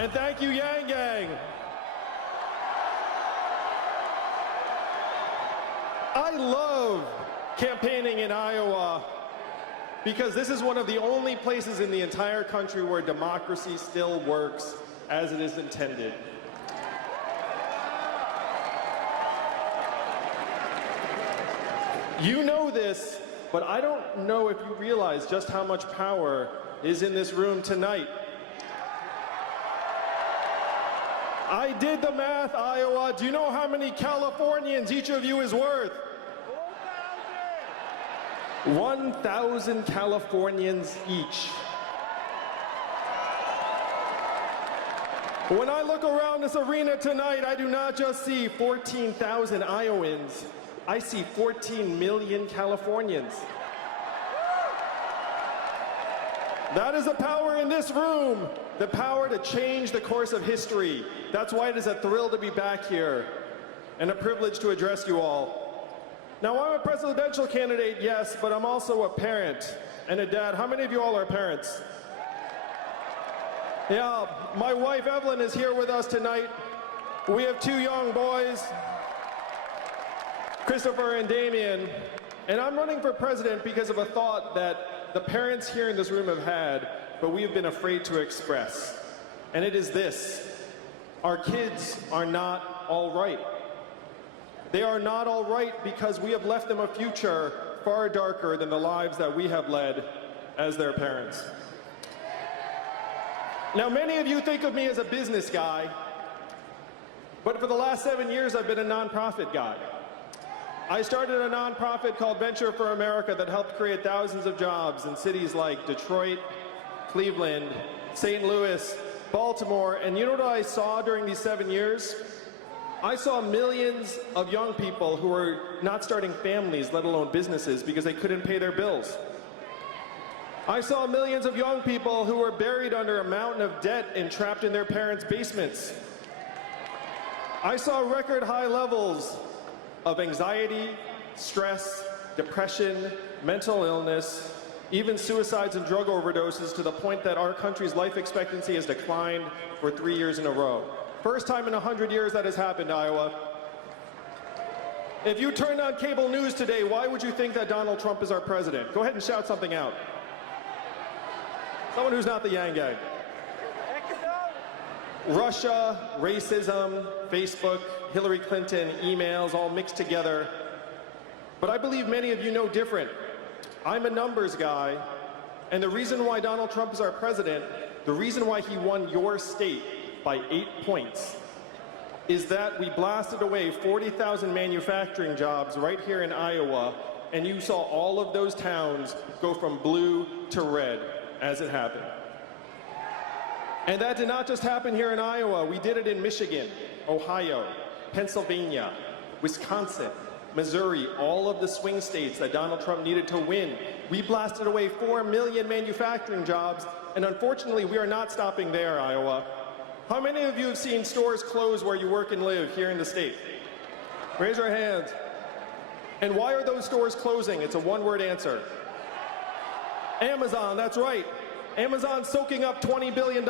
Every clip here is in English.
And thank you, Yang Gang. I love campaigning in Iowa because this is one of the only places in the entire country where democracy still works as it is intended. You know this, but I don't know if you realize just how much power is in this room tonight. I did the math, Iowa. Do you know how many Californians each of you is worth? 1,000 Californians each. When I look around this arena tonight, I do not just see 14,000 Iowans. I see 14 million Californians. That is the power in this room, the power to change the course of history. That's why it is a thrill to be back here and a privilege to address you all. Now, I'm a presidential candidate, yes, but I'm also a parent and a dad. How many of you all are parents? Yeah, my wife Evelyn is here with us tonight. We have 2 young boys, Christopher and Damien, and I'm running for president because of a thought that the parents here in this room have had, but we have been afraid to express. And it is this: our kids are not all right. They are not all right because we have left them a future far darker than the lives that we have led as their parents. Now, many of you think of me as a business guy, but for the last 7 years, I've been a nonprofit guy. I started a nonprofit called Venture for America that helped create thousands of jobs in cities like Detroit, Cleveland, St. Louis, Baltimore, and you know what I saw during these 7 years? I saw millions of young people who were not starting families, let alone businesses, because they couldn't pay their bills. I saw millions of young people who were buried under a mountain of debt and trapped in their parents' basements. I saw record high levels of anxiety, stress, depression, mental illness, even suicides and drug overdoses, to the point that our country's life expectancy has declined for 3 years in a row. First time in 100 years that has happened, Iowa. If you turned on cable news today, why would you think that Donald Trump is our president? Go ahead and shout something out. Someone who's not the Yang Gang. Russia, racism, Facebook, Hillary Clinton, emails, all mixed together. But I believe many of you know different. I'm a numbers guy, and the reason why Donald Trump is our president, the reason why he won your state by 8 points, is that we blasted away 40,000 manufacturing jobs right here in Iowa, and you saw all of those towns go from blue to red as it happened. And that did not just happen here in Iowa. We did it in Michigan, Ohio, Pennsylvania, Wisconsin, Missouri, all of the swing states that Donald Trump needed to win. We blasted away 4 million manufacturing jobs, and unfortunately, we are not stopping there, Iowa. How many of you have seen stores close where you work and live here in the state? Raise your hands. And why are those stores closing? It's a one-word answer. Amazon, that's right. Amazon's soaking up $20 billion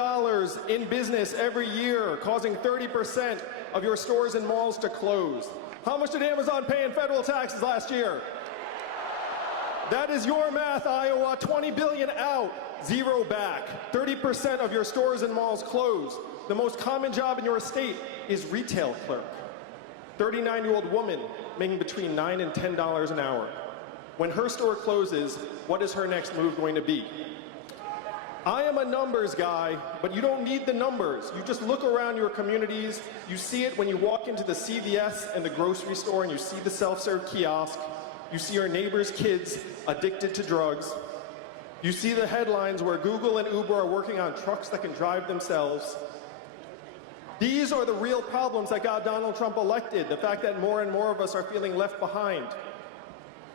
in business every year, causing 30% of your stores and malls to close. How much did Amazon pay in federal taxes last year? That is your math, Iowa. 20 billion out, 0 back. 30% of your stores and malls closed. The most common job in your state is retail clerk. 39-year-old woman making between $9 and $10 an hour. When her store closes, what is her next move going to be? I am a numbers guy, but you don't need the numbers. You just look around your communities. You see it when you walk into the CVS and the grocery store and you see the self-serve kiosk. You see your neighbor's kids addicted to drugs. You see the headlines where Google and Uber are working on trucks that can drive themselves. These are the real problems that got Donald Trump elected, the fact that more and more of us are feeling left behind.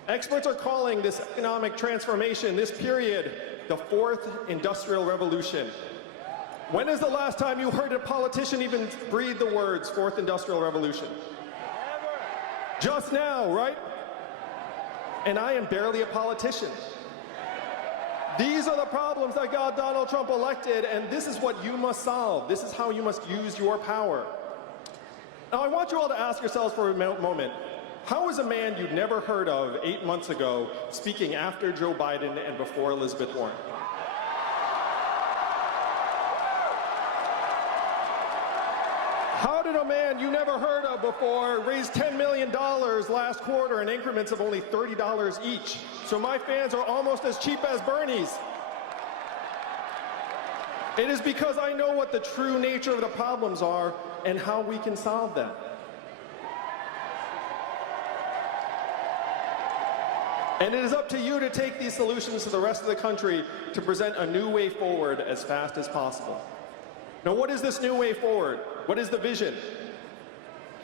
Experts are calling this economic transformation, this period, the fourth industrial revolution. When is the last time you heard a politician even breathe the words fourth industrial revolution? Never. Just now, right? And I am barely a politician. These are the problems that got Donald Trump elected, and this is what you must solve. This is how you must use your power. Now, I want you all to ask yourselves for a moment, how is a man you'd never heard of 8 months ago speaking after Joe Biden and before Elizabeth Warren? How did a man you never heard of before raise $10 million last quarter in increments of only $30 each? So my fans are almost as cheap as Bernie's. It is because I know what the true nature of the problems are and how we can solve them. And it is up to you to take these solutions to the rest of the country to present a new way forward as fast as possible. Now, what is this new way forward? What is the vision?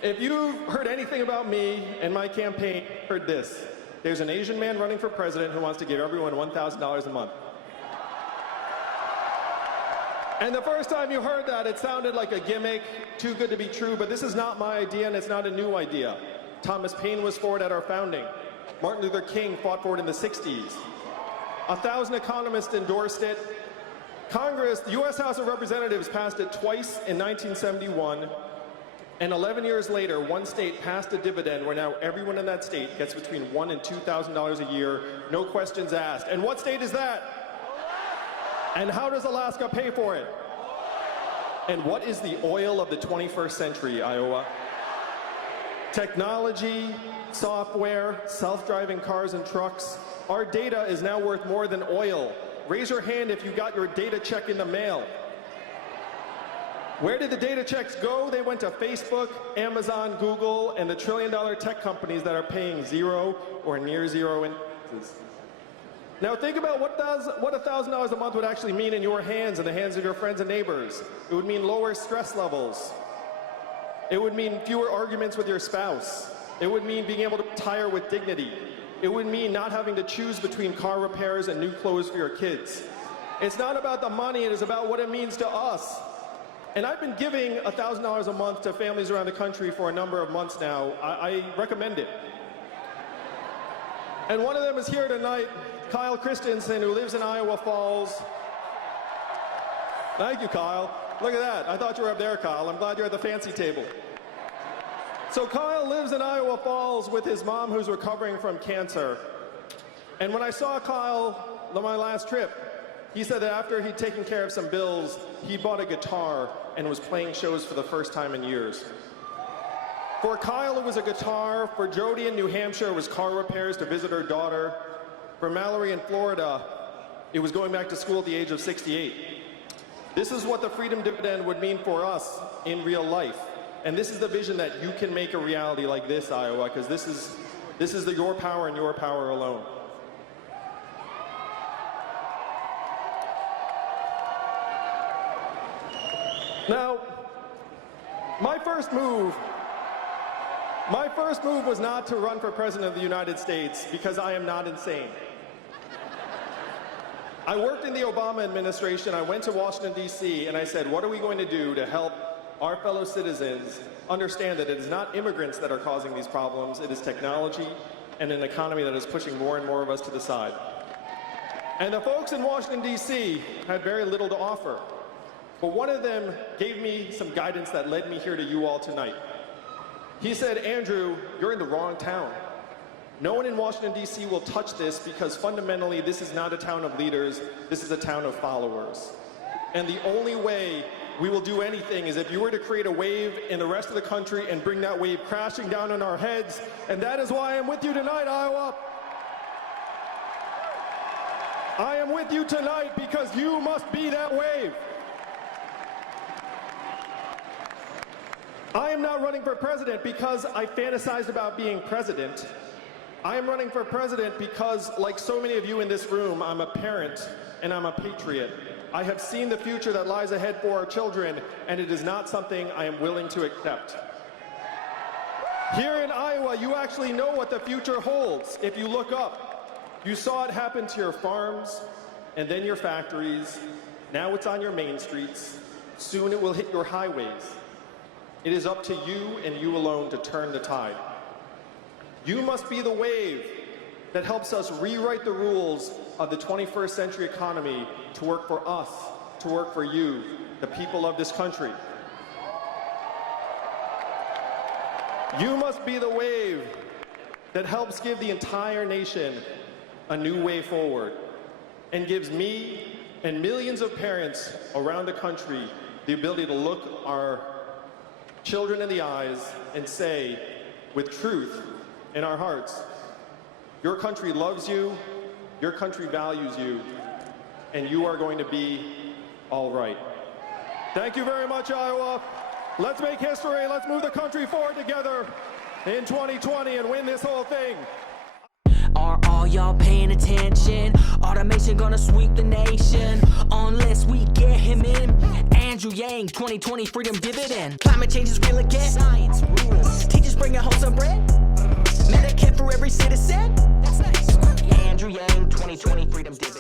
If you've heard anything about me and my campaign, heard this. There's an Asian man running for president who wants to give everyone $1,000 a month. And the first time you heard that, it sounded like a gimmick, too good to be true, but this is not my idea and it's not a new idea. Thomas Paine was for it at our founding. Martin Luther King fought for it in the 60s. 1,000 economists endorsed it. Congress, the U.S. House of Representatives passed it twice in 1971, and 11 years later, one state passed a dividend where now everyone in that state gets between $1,000 and $2,000 a year, no questions asked. And what state is that? And how does Alaska pay for it? And what is the oil of the 21st century, Iowa? Technology, software, self-driving cars and trucks. Our data is now worth more than oil. Raise your hand if you got your data check in the mail. Where did the data checks go? They went to Facebook, Amazon, Google, and the trillion-dollar tech companies that are paying zero or near zero in taxes. Now think about what $1,000 a month would actually mean in your hands and the hands of your friends and neighbors. It would mean lower stress levels. It would mean fewer arguments with your spouse. It would mean being able to retire with dignity. It would mean not having to choose between car repairs and new clothes for your kids. It's not about the money, it is about what it means to us. And I've been giving $1,000 a month to families around the country for a number of months now. I recommend it. And one of them is here tonight, Kyle Christensen, who lives in Iowa Falls. Thank you, Kyle. Look at that. I thought you were up there, Kyle. I'm glad you're at the fancy table. So Kyle lives in Iowa Falls with his mom who's recovering from cancer. And when I saw Kyle on my last trip, he said that after he'd taken care of some bills, he bought a guitar and was playing shows for the first time in years. For Kyle, it was a guitar. For Jody in New Hampshire, it was car repairs to visit her daughter. For Mallory in Florida, it was going back to school at the age of 68. This is what the Freedom Dividend would mean for us in real life. And this is the vision that you can make a reality like this, Iowa, because this is your power and your power alone. Now, my first move was not to run for president of the United States because I am not insane. I worked in the Obama administration. I went to Washington, D.C., and I said, what are we going to do to help our fellow citizens understand that it is not immigrants that are causing these problems, it is technology and an economy that is pushing more and more of us to the side. And the folks in Washington, D.C. had very little to offer. But one of them gave me some guidance that led me here to you all tonight. He said, Andrew, you're in the wrong town. No one in Washington, D.C. will touch this because fundamentally this is not a town of leaders, this is a town of followers. And the only way we will do anything is if you were to create a wave in the rest of the country and bring that wave crashing down on our heads. And that is why I'm with you tonight, Iowa. I am with you tonight because you must be that wave. I am not running for president because I fantasized about being president. I am running for president because, like so many of you in this room, I'm a parent and I'm a patriot. I have seen the future that lies ahead for our children, and it is not something I am willing to accept. Here in Iowa, you actually know what the future holds. If you look up, you saw it happen to your farms and then your factories. Now it's on your main streets. Soon it will hit your highways. It is up to you and you alone to turn the tide. You must be the wave that helps us rewrite the rules of the 21st century economy to work for us, to work for you, the people of this country. You must be the wave that helps give the entire nation a new way forward and gives me and millions of parents around the country the ability to look our children in the eyes and say, with truth in our hearts, your country loves you, your country values you, and you are going to be all right. Thank you very much, Iowa. Let's make history. Let's move the country forward together in 2020 and win this whole thing. Are all y'all paying attention? Automation gonna sweep the nation unless we get him in. Andrew Yang, 2020 freedom dividend. Climate change is real again. Science rules. Teachers bringing home some bread. Medicare for every citizen. That's nice. Andrew Yang, 2020 freedom dividend.